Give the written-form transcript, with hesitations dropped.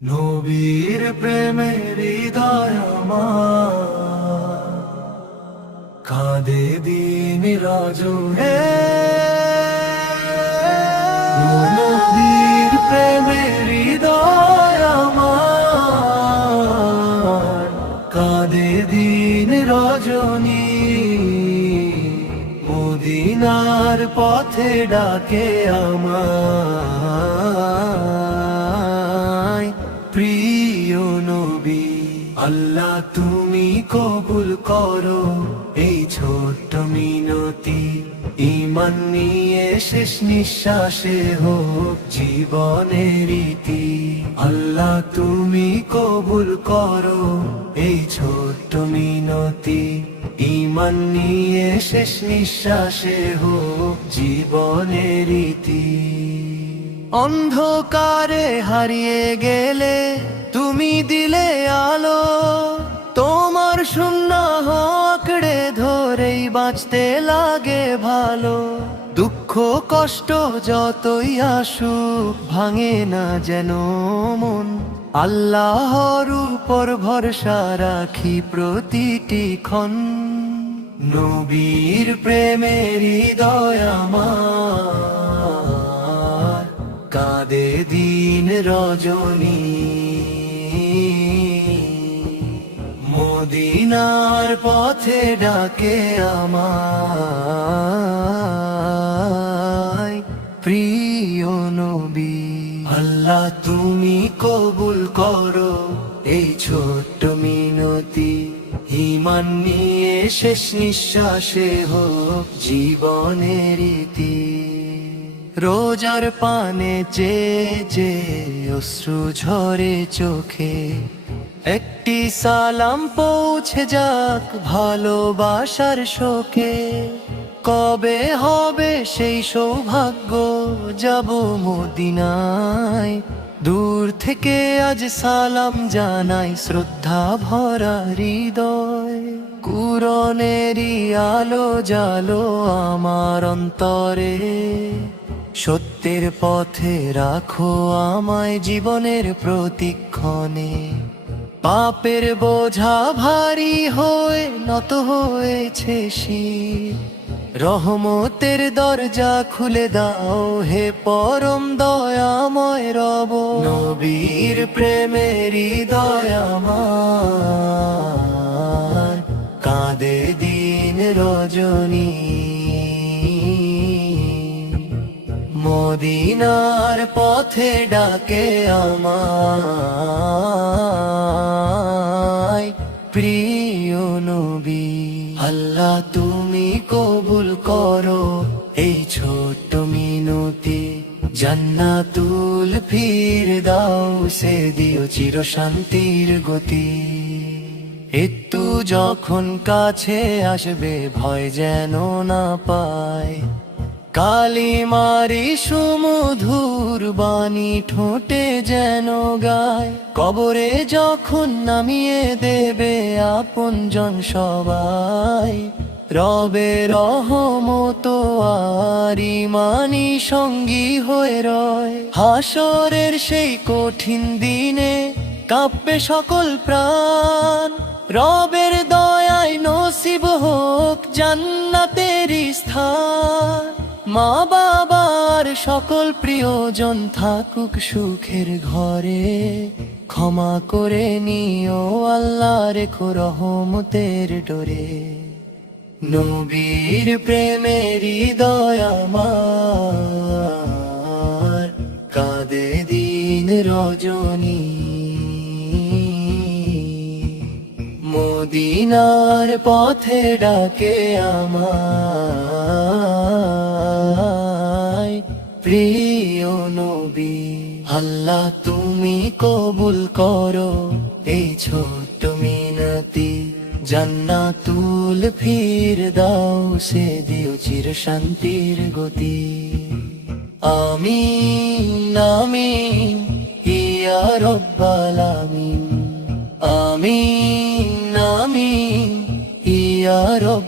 নবীর প্রেমের হৃদয় আমার কাঁদে দিন রজনী। নবীর প্রেমের হৃদয় আমার কাঁদে দিন রজনী। মদিনার পথে ডাকে আমায় প্রিয় নবী। আল্লাহ তুমি কবুল করো এই ছোট্ট মিনতি, ঈমান নিয়ে শেষ নিঃশ্বাসে হোক জীবনের রীতি। আল্লাহ তুমি কবুল করো এই ছোট্ট মিনতি, ঈমান নিয়ে শেষ নিঃশ্বাসে হোক জীবনের রীতি। অন্ধকারে হারিয়ে গেলে তুমি দিলে আলো, তোমার শূন্য আঁকড়ে ধরেই বাঁচতে লাগে ভালো। দুঃখ কষ্ট যতই আসুক ভাঙে না যেন মন, আল্লাহর উপর ভরসা রাখি প্রতিটি ক্ষণ। নবীর প্রেমের হৃদয় আমার কাঁদে দিন রজনী। মদিনার পথে ডাকে আমায় প্রিয় নবী। আল্লাহ তুমি কবুল করো এই ছোট্ট মিনতি, ঈমান নিয়ে শেষ নিঃশ্বাসে হোক জীবনের রীতি। রোজার পানে চেয়ে অশ্রু ঝরে চোখে, একটি সালাম পৌঁছে যাক ভালোবাসার শোকে। কবে হবে সেই সৌভাগ্য যাব মদিনায়, দূর থেকে আজ সালাম জানাই শ্রদ্ধা ভরা হৃদয়। কুরআনেরই আলো জালো আমার অন্তরে, সত্যের পথে রাখো আমায় জীবনের প্রতিক্ষণে। পাপের বোঝা ভারী হয়ে নত হয়েছে শির, রহমতের দরজা খুলে দাও হে পরম দয়াময় রব। নবীর প্রেমের হৃদয় আমার কাঁদে দিন রজনী। মদিনার পথে ডাকে আমায় প্রিয় নবী। আল্লাহ তুমি কবুল করো এই ছোট্ট মিনতি, জান্নাতুল ফিরদাউসে দিও চির শান্তির গতি। একটু যখন কাছে আসবে ভয় যেন না পায়, কালিমারি সুমধুর বাণী ঠোঁটে যেন গায়। কবরে যখন নামিয়ে দেবে আপনজন সবাই, রবে রহমত আর ঈমানি সঙ্গী হয়ে রয়। হাসরের সেই কঠিন দিনে কাঁপবে সকল প্রাণ, রবের দয়ায় নসিব হোক জান্নাতের স্থান। মা বাবার সকল প্রিয়জন থাকুক সুখের ঘরে, ক্ষমা করে নিও আল্লাহ রেখো রহমতের ডোরে। নবীর প্রেমের হৃদয় আমার কাঁদে দিন রজনী। মদিনার পথে ডাকে আমায় প্রিয় নবী। আল্লাহ তুমি কবুল করো এই ছোট্ট মিনতি, জান্নাতুল ফিরদাউসে দিও চির শান্তির গতি। আমিন আমিন ইয়া রাব্বাল আমিন, আমিন আমিন ইয়া রাব্বাল